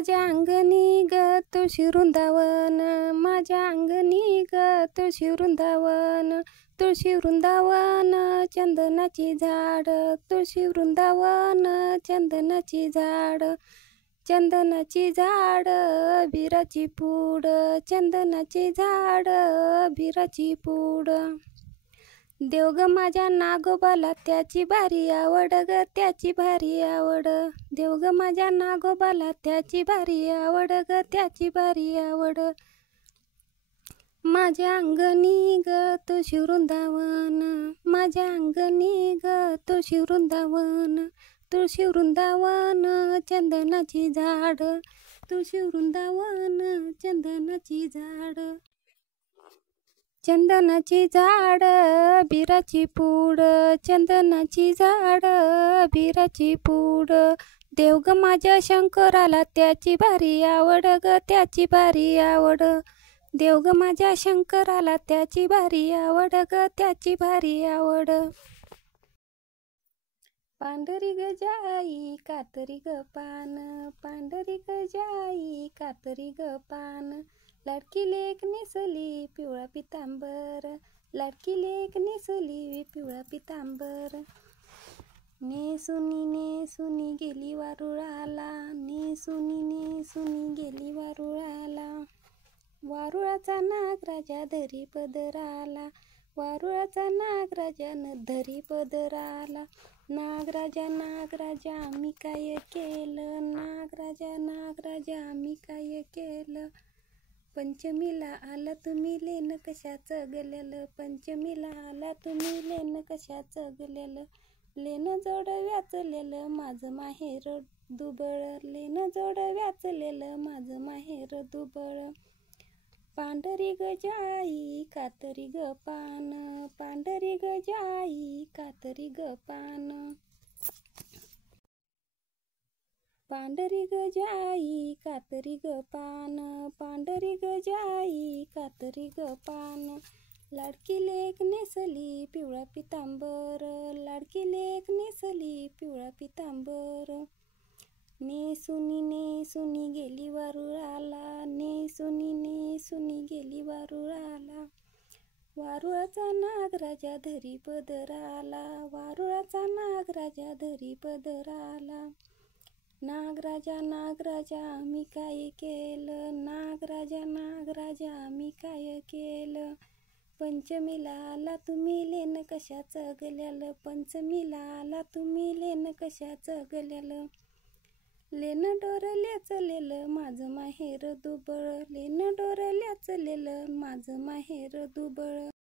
माझ्या अंगणी ग तुळशी वृंदावन, माझ्या अंगणी ग तुळशी वृंदावन, तुळशी वृंदावन चंदनाची झाड, तुळशी वृंदावन चंदनाची झाड, चंदनाची झाड बिराची पूड, चंदनाची झाड बिराची पूड. देव ग माझ्या नागोबाला त्याची भारी आवड ग, त्याची भारी आवड. देव ग माझ्या नागोबाला त्याची भारी आवड ग, त्याची भारी आवड. माझ्या अंगणी ग तुळशी वृंदावन, माझ्या अंगणी ग तुळशी वृंदावन, तुळशी वृंदावन चंदनाची झाड, तुळशी वृंदावन चंदनाची झाड, चंदनाची झाड बिराची पूड, चंदनाची झाड बिराची पूड. देव ग माझ्या शंकराला त्याची भारी आवड ग, त्याची भारी आवड. देव ग माझ्या शंकराला त्याची भारी आवड ग, त्याची भारी आवड. पांढरी ग जाई कातरी ग पान, पांढरी ग जाई कातरी ग पान. लाडकी लेक नेसली पिवळा पितांबर, लाडकी लेक नेसली पिवळा पितांबर. नेसुनी गेली वारुळाला, नेसुनी गेली वारुळाला. वारुळाचा नागराजा धरी पदराला, वारुळाचा नागराजानं धरी पदराला. नागराजा नागराजा मी काय केलं, नागराजा नागराजा मी काय केलं. पंचमीला आला तुम्ही लेन कशाचं गलेलं, पंचमीला आला तुम्ही लेन कशाचं गलेलं. लेन जोड व्याचलेलं माझं माहेर दुबळ, लेन जोड व्याचलेलं माझं माहेर दुबळ. पांढरी ग जाई कातरी ग पान, पांढरी ग जाई कातरी ग पान. पांढरी ग जाई कातरी ग पान, पांढरी ग जाई कातरी ग पान. लाडकी लेक नेसली पिवळा पितांबर, लाडकी लेक नेसली पिवळा पितांबर. नेसुनी गेली वारुळाला, नेसुनी गेली वारुळाला. वारुळाचा नागराजा धरी पदराला, वारुळाचा नागराजा धरी पदराला. नागराजा नागराजा मी काय केलं, नागराजा नागराजा मी काय केलं. पंचमीला आला तुम्ही लेन कशाचं गल्यालं, पंचमीला आला तुम्ही लेन कशाचं गल्यालं. लेन डोरल्याचलेलं माझं माहेर दुबळ, लेन डोरल्याचलेलं माझं माहेर दुबळ.